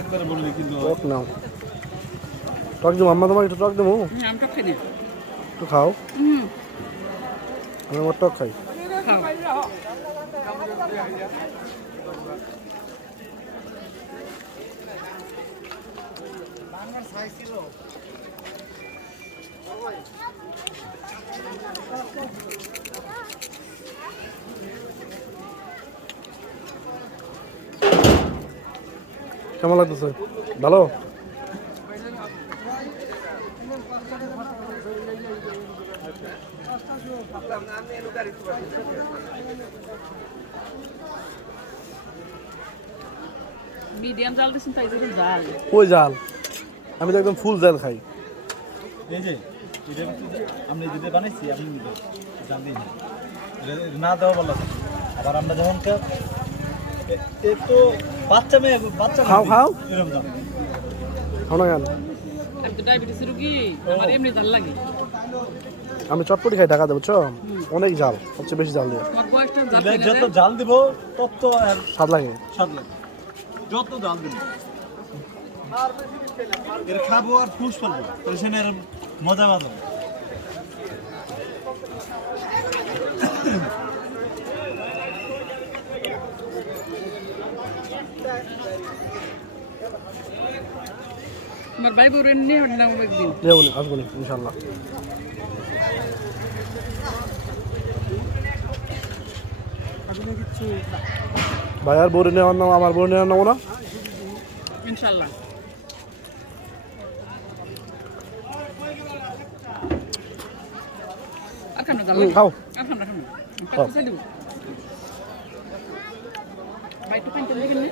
একবারে বললি কিন্তু টক নাও টক দেবো আম্মা তোমার একটু টক দেবো আমি টক খাই না। একটু খাও আমি আমার টক খাই খাও। কেমন লাগতেছে ভালো মিডিয়াম জাল দিছেন তাই জন্য জাল। ওই জাল আমি তো একদম ফুল জাল খাই এই যে আমরা যেটা বানাইছি আপনি জানি না দেওয়া বলা আবার আমরা যেমন তো বাচ্চা মেয়ে বাচ্চা খাও খাও এরকম দাম খাও না কেন আমি তো ডায়াবেটিস রোগী, আমার এমনি জাল লাগে। আমি চটপটি খাই টাকা দেবো চ অনেক জাল সবচেয়ে বেশি জাল দিয়ে আমার বয়সটা জাল এবার থেকে যত জাল দিব তত আর স্বাদ লাগে স্বাদ লাগে যত জাল দিব এর খাবো আর ফুস ফেলবো ওইখানে আর মজা মজা আমার ভাই বউরে নিয়ে না একদিন। যাবো না আসবো না ইনশাল্লাহ ভাই আর বউরে নেওয়ার নাম আমার বউ নেওয়ার নামও না ইনশাআল্লাহ। আর খান না জাল লাগে। খাও আর খান না খান না। খাও। ভাই একটু পানি দিবেন না?